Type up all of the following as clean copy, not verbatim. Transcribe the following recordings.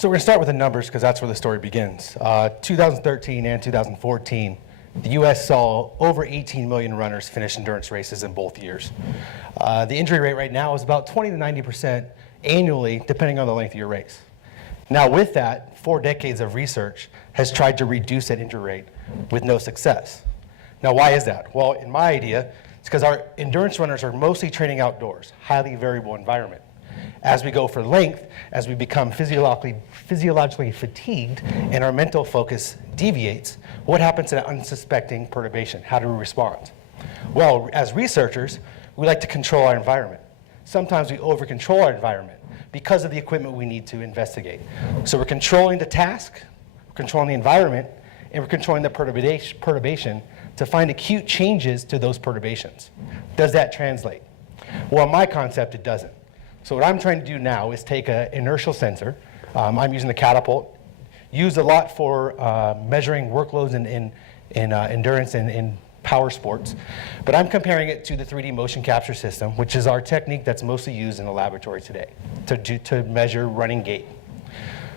So we're going to start with the numbers because that's where the story begins. 2013 and 2014, the U.S. saw over 18 million runners finish endurance races in both years. The injury rate right now is about 20 to 90% annually, depending on the length of your race. Now with that, 4 decades of research has tried to reduce that injury rate with no success. Now why is that? Well, in my idea, it's because our endurance runners are mostly training outdoors, highly variable environment. As we go for length, as we become physiologically fatigued and our mental focus deviates, what happens to that unsuspecting perturbation? How do we respond? Well, as researchers, we like to control our environment. Sometimes we over-control our environment because of the equipment we need to investigate. So we're controlling the task, we're controlling the environment, and we're controlling the perturbation to find acute changes to those perturbations. Does that translate? Well, in my concept, it doesn't. So what I'm trying to do now is take an inertial sensor. I'm using the catapult, used a lot for measuring workloads in endurance and in power sports. But I'm comparing it to the 3D motion capture system, which is our technique that's mostly used in the laboratory today to measure running gait.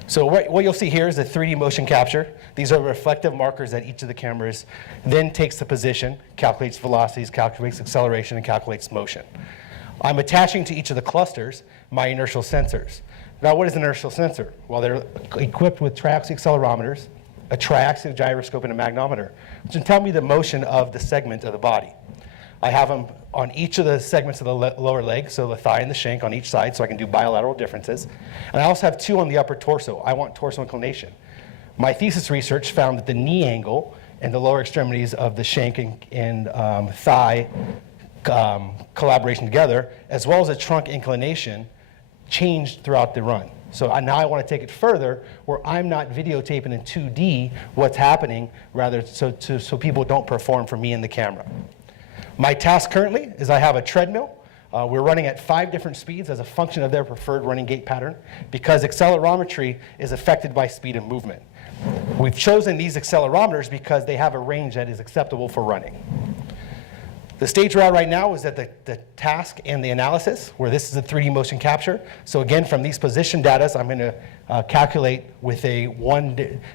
So what you'll see here is the 3D motion capture. These are reflective markers that each of the cameras then takes the position, calculates velocities, calculates acceleration, and calculates motion. I'm attaching to each of the clusters my inertial sensors. Now, what is an inertial sensor? Well, they're equipped with triaxial accelerometers, a triaxial gyroscope, and a magnometer, which can tell me the motion of the segment of the body. I have them on each of the segments of the lower leg, so the thigh and the shank on each side, so I can do bilateral differences. And I also have 2 on the upper torso. I want torso inclination. My thesis research found that the knee angle and the lower extremities of the shank and thigh collaboration together, as well as the trunk inclination, changed throughout the run. So now I want to take it further, where I'm not videotaping in 2D what's happening, rather so people don't perform for me in the camera. My task currently is I have a treadmill. We're running at 5 different speeds as a function of their preferred running gait pattern, because accelerometry is affected by speed of movement. We've chosen these accelerometers because they have a range that is acceptable for running. The stage we're at right now is at the task and the analysis, where this is a 3D motion capture. So again, from these position data, I'm going to calculate with a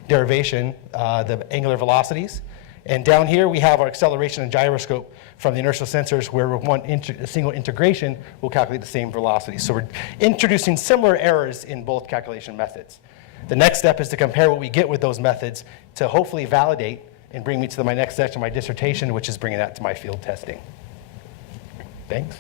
derivation the angular velocities. And down here, we have our acceleration and gyroscope from the inertial sensors, where a single integration will calculate the same velocity. So we're introducing similar errors in both calculation methods. The next step is to compare what we get with those methods to hopefully validate and bring me to my next section of my dissertation, which is bringing that to my field testing. Thanks.